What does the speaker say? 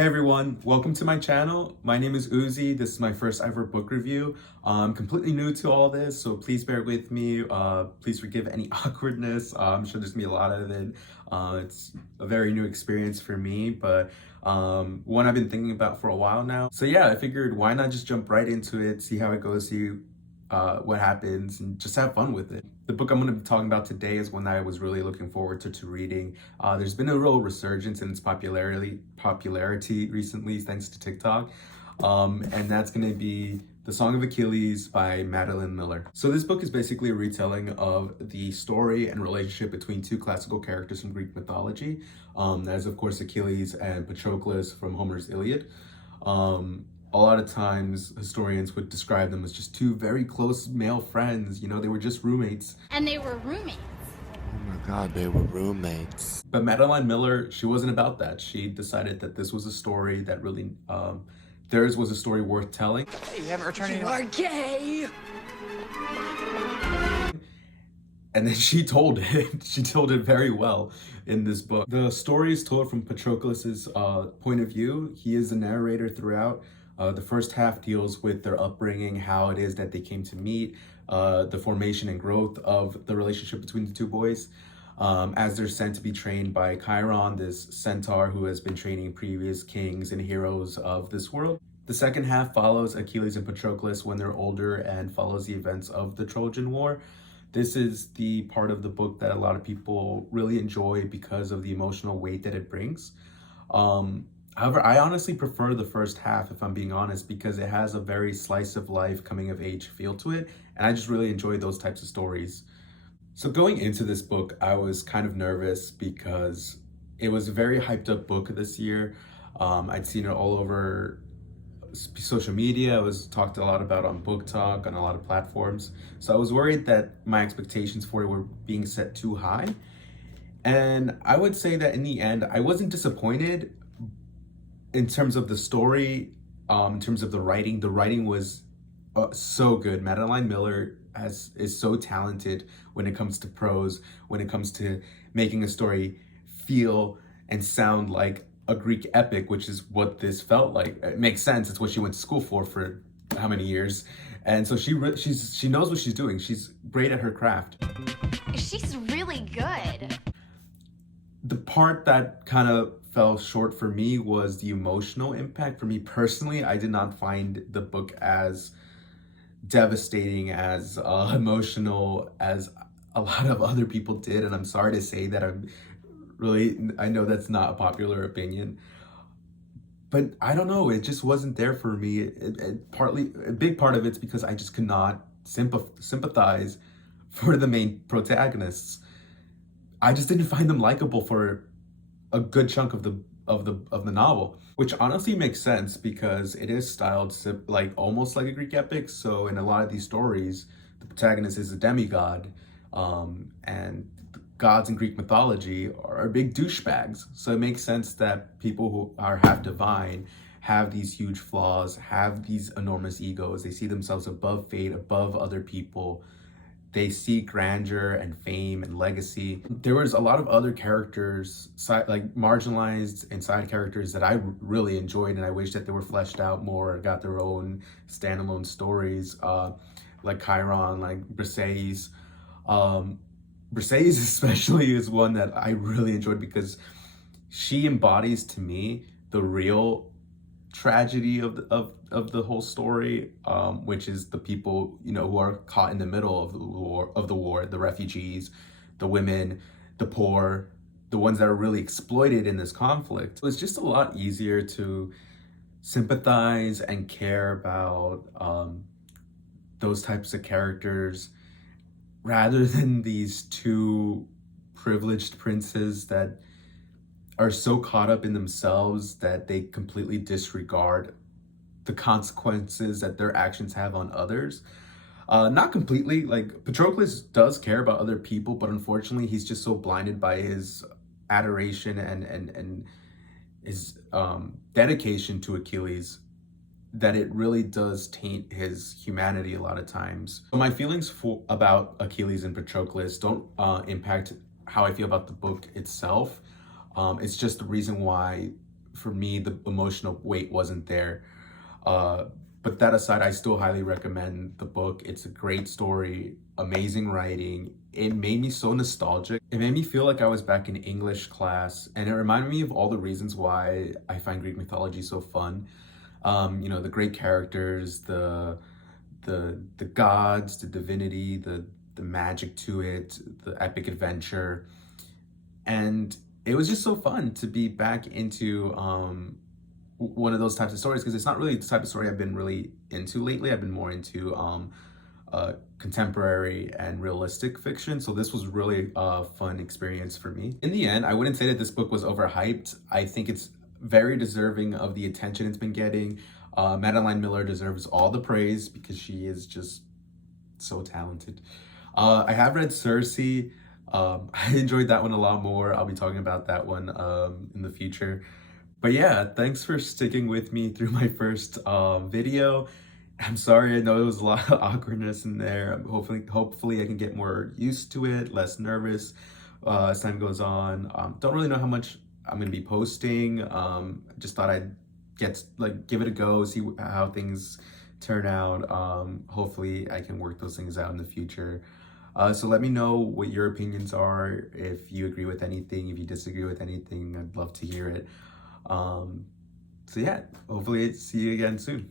Hey everyone, welcome to my channel. My name is Uzi. This is my first ever book review. I'm completely new to all this, so please bear with me. Please forgive any awkwardness. I'm sure there's gonna be a lot of it. It's a very new experience for me, but one I've been thinking about for a while now. So yeah, I figured why not just jump right into it, see how it goes, see what happens, and just have fun with it. The book I'm going to be talking about today is one that I was really looking forward to reading. There's been a real resurgence in its popularity recently thanks to TikTok, and that's going to be The Song of Achilles by Madeline Miller. So this book is basically a retelling of the story and relationship between two classical characters from Greek mythology. That is, of course, Achilles and Patroclus from Homer's Iliad. A lot of times historians would describe them as just two very close male friends. You know, they were just roommates. And they were roommates. Oh my God, they were roommates. But Madeline Miller, she wasn't about that. She decided that this was a story that really, theirs was a story worth telling. Hey, you haven't returned any. You are gay! And then she told it. She told it very well in this book. The story is told from Patroclus's point of view. He is the narrator throughout. The first half deals with their upbringing, how it is that they came to meet, the formation and growth of the relationship between the two boys, as they're sent to be trained by Chiron, this centaur who has been training previous kings and heroes of this world. The second half follows Achilles and Patroclus when they're older and follows the events of the Trojan War. This is the part of the book that a lot of people really enjoy because of the emotional weight that it brings. However, I honestly prefer the first half, if I'm being honest, because it has a very slice of life, coming of age feel to it. And I just really enjoy those types of stories. So going into this book, I was kind of nervous because it was a very hyped up book this year. I'd seen it all over social media. It was talked a lot about on Book Talk, on a lot of platforms. So I was worried that my expectations for it were being set too high. And I would say that in the end, I wasn't disappointed in terms of the story, in terms of the writing was so good. Madeline Miller is so talented when it comes to prose, when it comes to making a story feel and sound like a Greek epic, which is what this felt like. It makes sense. It's what she went to school for how many years, and so she knows what she's doing. She's great at her craft. She's really good. The part that kind of fell short for me was the emotional impact. For me personally, I did not find the book as devastating, as emotional as a lot of other people did. And I'm sorry to say that I know that's not a popular opinion. But I don't know, it just wasn't there for me. A big part of it's because I just could not sympathize for the main protagonists. I just didn't find them likable for a good chunk of the novel, which honestly makes sense because it is styled like almost like a Greek epic. So in a lot of these stories, the protagonist is a demigod, and gods in Greek mythology are big douchebags. So it makes sense that people who are half divine have these huge flaws, have these enormous egos. They see themselves above fate, above other people. They see grandeur and fame and legacy. There was a lot of other characters, like marginalized and side characters that I really enjoyed, and I wish that they were fleshed out more, got their own standalone stories, like Chiron, like Briseis. Briseis especially is one that I really enjoyed because she embodies to me the real tragedy of the whole story, which is the people, you know, who are caught in the middle of the war, the refugees, the women, the poor, the ones that are really exploited in this conflict. It was just a lot easier to sympathize and care about those types of characters rather than these two privileged princes that are so caught up in themselves that they completely disregard the consequences that their actions have on others. Not completely, like Patroclus does care about other people, but unfortunately he's just so blinded by his adoration and his dedication to Achilles that it really does taint his humanity a lot of times. So my feelings about Achilles and Patroclus don't impact how I feel about the book itself. It's just the reason why for me, the emotional weight wasn't there. Uh, but that aside, I still highly recommend the book. It's a great story, amazing writing. It made me so nostalgic. It made me feel like I was back in English class, and it reminded me of all the reasons why I find Greek mythology so fun. The great characters, the gods, the divinity, the magic to it, the epic adventure, and it was just so fun to be back into one of those types of stories, because it's not really the type of story I've been really into lately. I've been more into contemporary and realistic fiction. So this was really a fun experience for me. In the end, I wouldn't say that this book was overhyped. I think it's very deserving of the attention it's been getting. Madeline Miller deserves all the praise because she is just so talented. I have read Cersei. I enjoyed that one a lot more. I'll be talking about that one in the future. But yeah, thanks for sticking with me through my first video. I'm sorry, I know there was a lot of awkwardness in there. Hopefully I can get more used to it, less nervous as time goes on. Don't really know how much I'm gonna be posting. Just thought I'd give it a go, see how things turn out. Hopefully I can work those things out in the future. So let me know what your opinions are. If you agree with anything, if you disagree with anything, I'd love to hear it. So yeah, hopefully see you again soon.